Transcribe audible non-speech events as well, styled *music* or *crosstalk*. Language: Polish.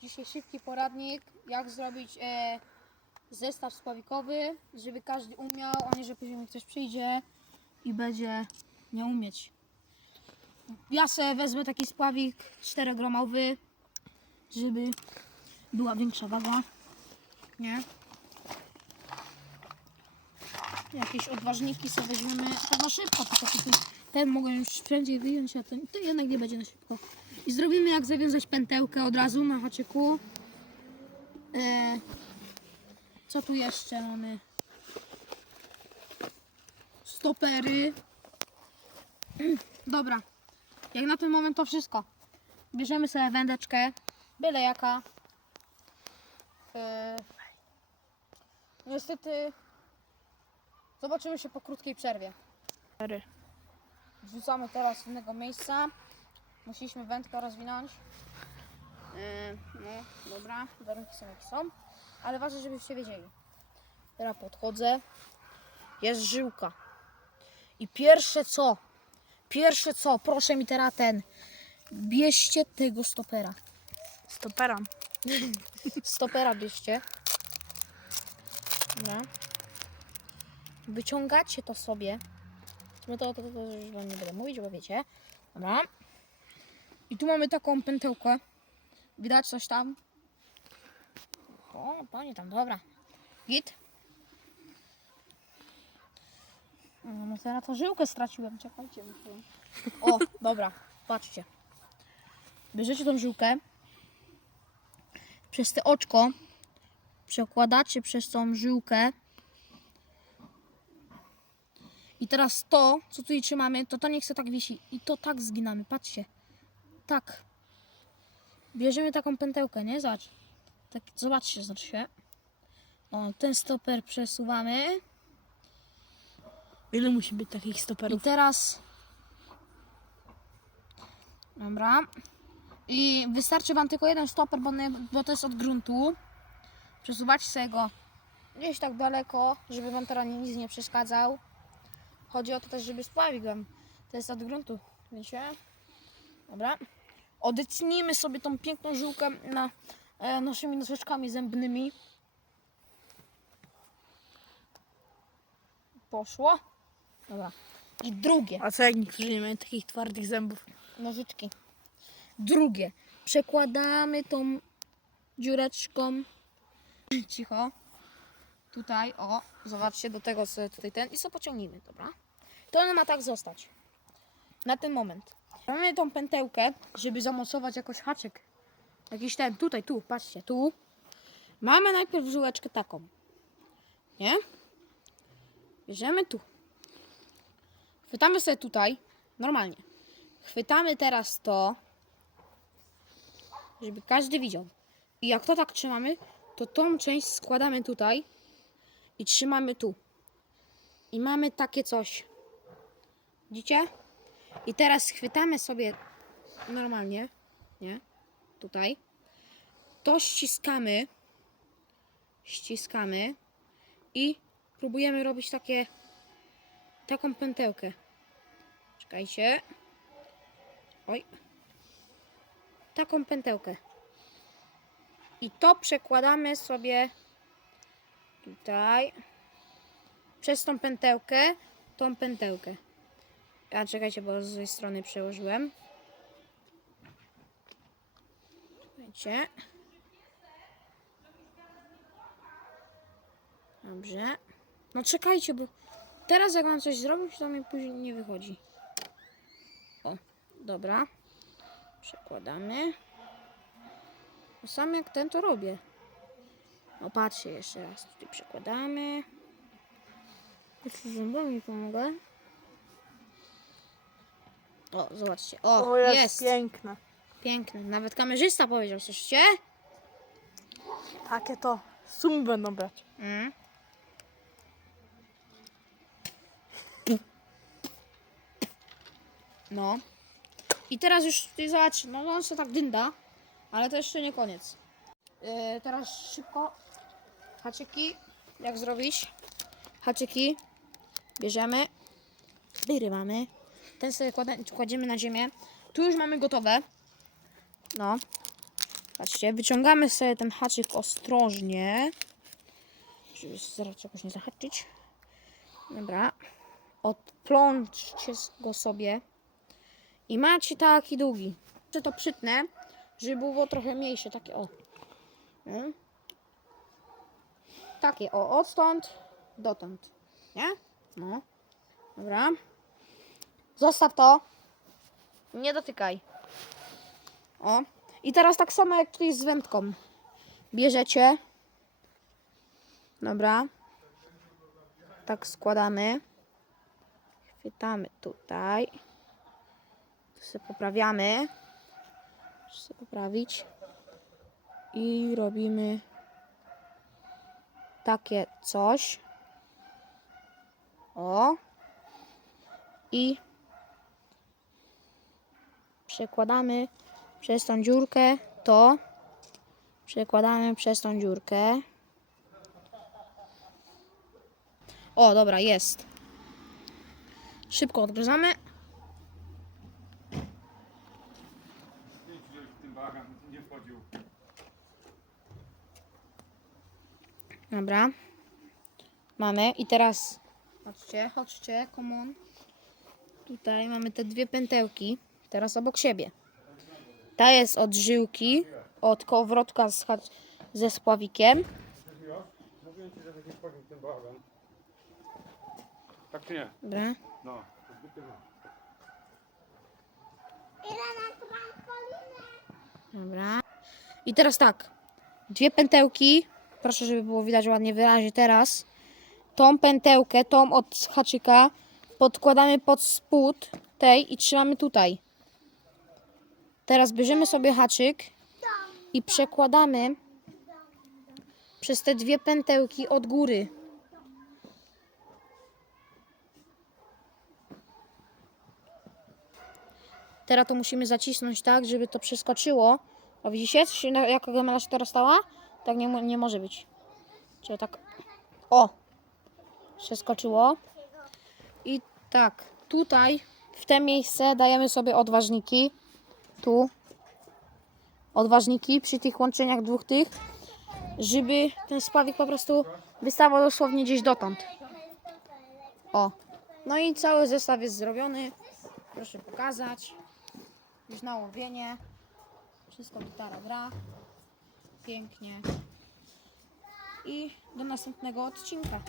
Dzisiaj szybki poradnik, jak zrobić e, zestaw spławikowy, żeby każdy umiał, a nie, że później ktoś przyjdzie i będzie nie umieć. Ja sobie wezmę taki spławik 4-gramowy, żeby była większa waga. Nie? Jakieś odważniki sobie weźmiemy. To na szybko, tylko ten mogę już wszędzie wyjąć, a ten to jednak nie będzie na szybko. I zrobimy jak zawiązać pętełkę od razu na haczyku. E, co tu jeszcze mamy? Stopery. *clears throat* Dobra. Jak na ten moment to wszystko. Bierzemy sobie wędeczkę, byle jaka. E, niestety zobaczymy się po krótkiej przerwie. Wrzucamy teraz z innego miejsca. Musieliśmy wędkę rozwinąć. Yy, no, dobra, warunki są jakie są. Ale ważne, żebyście wiedzieli. Teraz podchodzę. Jest żyłka. I pierwsze co? Pierwsze co? Proszę mi teraz ten. Bierzcie tego stopera. Stopera. Stopera bierzcie. No. Wyciągacie to sobie. No to, to, to, to już wam nie będę mówić, bo wiecie. Dobra. I tu mamy taką pętełkę. Widać coś tam? O, panie tam, dobra. Git. No teraz to żyłkę straciłem, czekajcie. muszę- O, dobra, patrzcie. Bierzecie tą żyłkę. Przez te oczko przekładacie przez tą żyłkę. I teraz to, co tutaj trzymamy, to to niech se tak wisi. I to tak zginamy, patrzcie. Tak. Bierzemy taką pętełkę, nie? Zobacz. Tak, zobaczcie, zobaczcie. O, ten stoper przesuwamy. Ile musi być takich I stoperów? teraz... Dobra. I wystarczy Wam tylko jeden stoper, bo, nie, bo to jest od gruntu. Przesuwacie sobie go gdzieś tak daleko, żeby Wam teraz nic nie przeszkadzał. Chodzi o to też, żeby spławić Wam. To jest od gruntu, wiecie? Dobra. Odetnijmy sobie tą piękną żyłkę na, e, naszymi nożyczkami zębnymi. Poszło. Dobra. I drugie. A co jak niektórzy nie mają takich twardych zębów? nożyczki. Drugie. Przekładamy tą dziureczką. Cicho. Tutaj, o, zobaczcie, do tego sobie tutaj ten i sobie pociągnijmy, dobra? To ona ma tak zostać. Na ten moment. Mamy tą pętełkę, żeby zamocować jakoś haczyk. Jakiś ten, tutaj, tu, patrzcie, tu. Mamy najpierw żyłeczkę taką. Nie? Bierzemy tu. Chwytamy sobie tutaj, normalnie. Chwytamy teraz to, żeby każdy widział. I jak to tak trzymamy, to tą część składamy tutaj i trzymamy tu. I mamy takie coś. Widzicie? I teraz chwytamy sobie normalnie, nie? Tutaj. To ściskamy. Ściskamy i próbujemy robić takie taką pętełkę. Czekajcie. Oj. Taką pętełkę. I to przekładamy sobie tutaj przez tą pętełkę, tą pętełkę. A czekajcie, bo z złej strony przełożyłem. Słuchajcie. Dobrze. No czekajcie, bo teraz jak mam coś zrobić, to mi później nie wychodzi. O, dobra. Przekładamy. No sam jak ten to robię. O, patrzcie jeszcze raz. Tutaj przekładamy. Jeszcze zębami pomogę. O, zobaczcie. O, jest. piękne. Piękny. Nawet kamerzysta powiedział, słyszycie? Takie to sumy będą brać. Mm. No. I teraz już ty zobacz, no on się tak dynda, ale to jeszcze nie koniec. Yy, teraz szybko haczyki, jak zrobić? Haczyki bierzemy, wyrywamy, ten sobie kładziemy na ziemię. Tu już mamy gotowe. No. Patrzcie, wyciągamy sobie ten haczyk ostrożnie, żeby zaraz czegoś nie zahaczyć. Dobra. Odplączcie go sobie. I macie taki długi. Czy to przytnę, żeby było trochę mniejsze, takie o. Nie? Takie o, odtąd dotąd. Nie? No. Dobra. Zostaw to. Nie dotykaj. O. I teraz tak samo jak tutaj z wędką. Bierzecie. Dobra. Tak składamy. Chwytamy tutaj. Tu sobie poprawiamy. Muszę sobie poprawić. I robimy takie coś. O. I przekładamy przez tą dziurkę to. Przekładamy przez tą dziurkę. O, dobra, jest. Szybko odgryzamy. Dobra. Mamy i teraz chodźcie, chodźcie, come on. Tutaj mamy te dwie pętełki, teraz obok siebie. Ta jest od żyłki, od kołowrotka z, ze spławikiem. Mówiłem ci, ten. Tak czy nie? Dobra. No. Dobra. I teraz tak. Dwie pętełki. Proszę, żeby było widać ładnie wyraźnie teraz. Tą pętełkę, tą od haczyka podkładamy pod spód tej i trzymamy tutaj. Teraz bierzemy sobie haczyk i przekładamy przez te dwie pętełki od góry. Teraz to musimy zacisnąć tak, żeby to przeskoczyło. A widzicie, jaka gemela się teraz stała? Tak nie, nie może być. Czyli tak. O! Przeskoczyło. I tak, tutaj, w te miejsce dajemy sobie odważniki. Tu. Odważniki przy tych łączeniach dwóch tych, żeby ten spławik po prostu wystawał dosłownie gdzieś dotąd. O. No i cały zestaw jest zrobiony. Proszę pokazać. Już na łowienie. Wszystko gitara gra. Pięknie. I do następnego odcinka.